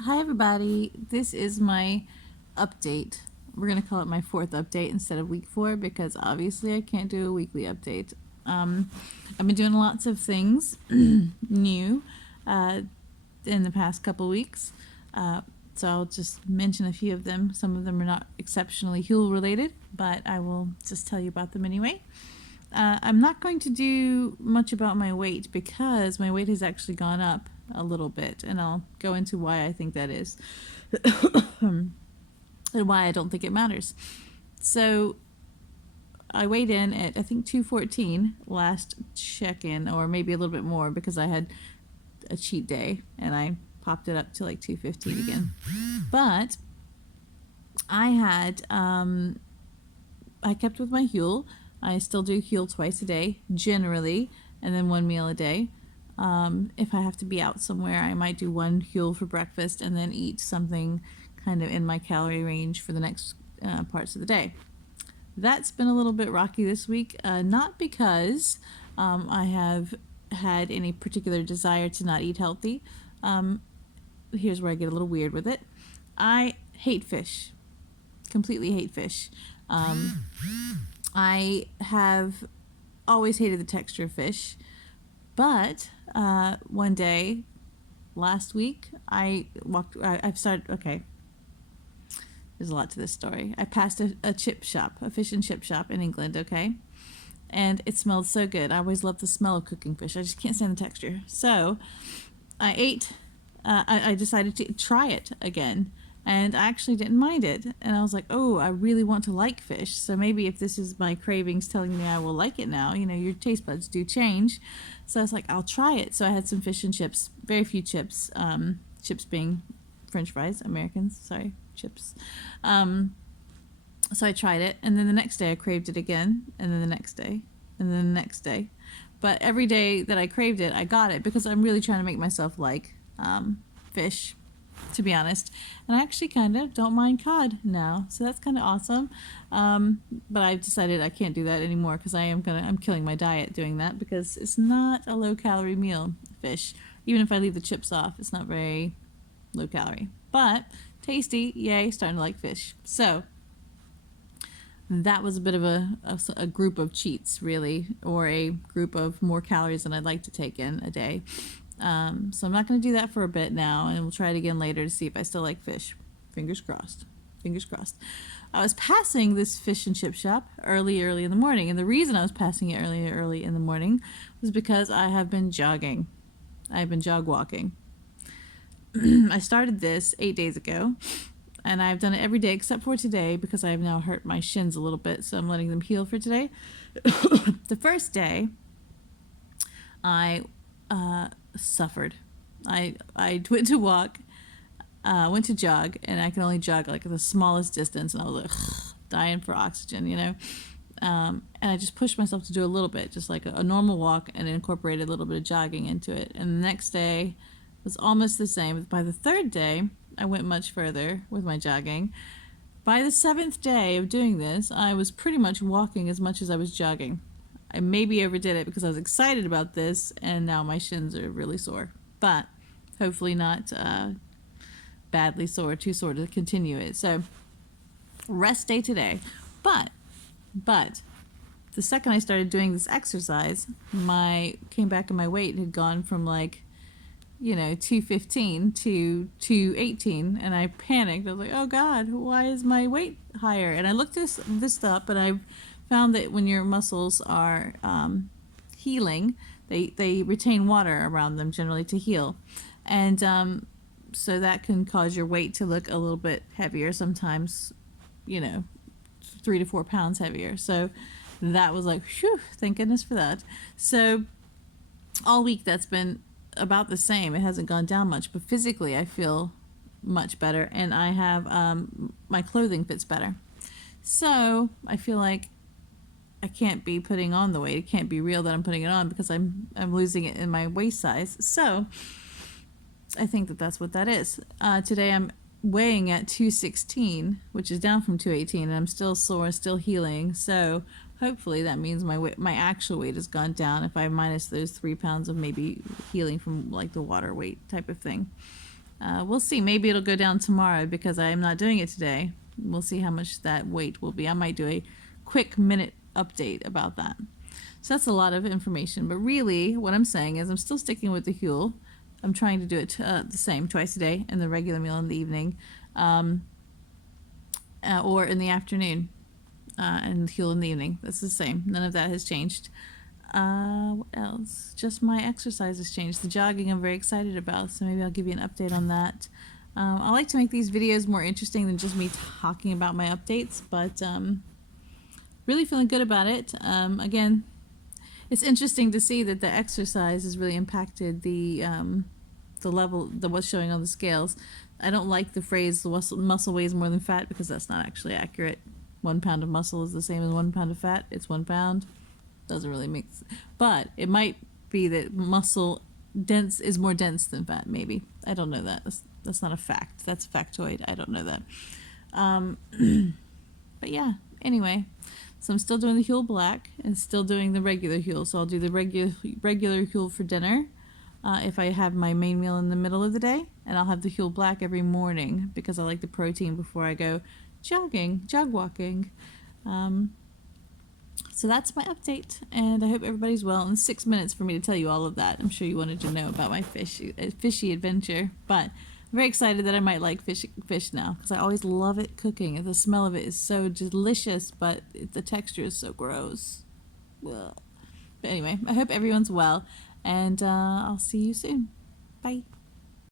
Hi, everybody. This is my update. We're going to call it my fourth update instead of week 4 because obviously I can't do a weekly update. I've been doing lots of things new uh, in the past couple weeks. So I'll just mention a few of them. Some of them are not exceptionally Huel related, but I will just tell you about them anyway. I'm not going to do much about my weight because my weight has actually gone up a little bit, and I'll go into why I think that is and why I don't think it matters. So I weighed in at I think 214 last check-in, or maybe a little bit more because I had a cheat day and I popped it up to like 215 again. But I had I kept with my Huel. I still do Huel twice a day, generally, and then one meal a day. If I have to be out somewhere, I might do one Huel for breakfast and then eat something kind of in my calorie range for the next parts of the day. That's been a little bit rocky this week, not because I have had any particular desire to not eat healthy. Here's where I get a little weird with it. I hate fish, completely hate fish. I have always hated the texture of fish, but one day last week I've started. Okay, there's a lot to this story. I passed a chip shop, a fish and chip shop in England. Okay, and it smelled so good. I always love the smell of cooking fish. I just can't stand the texture. So I ate. I decided to try it again, and I actually didn't mind it. And I was like, oh, I really want to like fish. So maybe if this is my cravings telling me I will like it now, your taste buds do change. So I was like, I'll try it. So I had some fish and chips, very few chips, chips being French fries, Americans, sorry, chips. So I tried it, and then the next day I craved it again, and then the next day, and then the next day. But every day that I craved it, I got it because I'm really trying to make myself like fish, to be honest. And I actually kind of don't mind cod now, so that's kind of awesome. But I've decided I can't do that anymore because I'm killing my diet doing that because it's not a low calorie meal. Fish, even if I leave the chips off, it's not very low calorie, but tasty. Yay! Starting to like fish. So that was a bit of a group of cheats, really, or a group of more calories than I'd like to take in a day. So I'm not going to do that for a bit now, and we'll try it again later to see if I still like fish. Fingers crossed. Fingers crossed. I was passing this fish and chip shop early in the morning, and the reason I was passing it early in the morning was because I have been jogging. I've been jog walking. I started this 8 days ago, and I've done it every day except for today because I've now hurt my shins a little bit, so I'm letting them heal for today. The first day, I suffered. I went to walk, went to jog, and I can only jog like the smallest distance, and I was like dying for oxygen. And I just pushed myself to do a little bit, just like a normal walk, and incorporated a little bit of jogging into it. And the next day was almost the same. By the third day, I went much further with my jogging. By the 7th day of doing this, I was pretty much walking as much as I was jogging. I maybe overdid it because I was excited about this, and now my shins are really sore. But hopefully not badly sore, too sore to continue it. So rest day today. But the second I started doing this exercise, came back and my weight had gone from 215 to 218, and I panicked. I was like, oh God, why is my weight higher? And I looked this up, and I found that when your muscles are healing, they retain water around them generally to heal. And so that can cause your weight to look a little bit heavier sometimes, 3 to 4 pounds heavier. So that was like, whew, thank goodness for that. So all week that's been about the same. It hasn't gone down much, but physically I feel much better, and I have my clothing fits better. So I feel like I can't be putting on the weight. It can't be real that I'm putting it on because I'm losing it in my waist size. So I think that's what that is. Today I'm weighing at 216, which is down from 218, and I'm still sore, still healing. So hopefully that means my actual weight has gone down if I minus those 3 pounds of maybe healing from like the water weight type of thing. We'll see. Maybe it'll go down tomorrow because I am not doing it today. We'll see how much that weight will be. I might do a quick minute update about that. So that's a lot of information. But really, what I'm saying is I'm still sticking with the Huel. I'm trying to do it the same twice a day, and the regular meal in the evening, or in the afternoon, and the Huel in the evening. That's the same. None of that has changed. What else? Just my exercise has changed. The jogging I'm very excited about, so maybe I'll give you an update on that. I like to make these videos more interesting than just me talking about my updates, but really feeling good about it. Again, it's interesting to see that the exercise has really impacted the level, what's showing on the scales. I don't like the phrase the muscle weighs more than fat because that's not actually accurate. 1 pound of muscle is the same as 1 pound of fat. It's 1 pound. Doesn't really make sense. But it might be that muscle is more dense than fat, maybe. I don't know that. That's not a fact. That's a factoid. I don't know that. But yeah, anyway. So I'm still doing the Huel Black and still doing the regular Huel. So I'll do the regular Huel for dinner if I have my main meal in the middle of the day. And I'll have the Huel Black every morning because I like the protein before I go jog walking. So that's my update, and I hope everybody's well. In 6 minutes for me to tell you all of that. I'm sure you wanted to know about my fishy adventure, but I'm very excited that I might like fish now because I always love it cooking. The smell of it is so delicious, but the texture is so gross. Well, but anyway, I hope everyone's well, and I'll see you soon. Bye.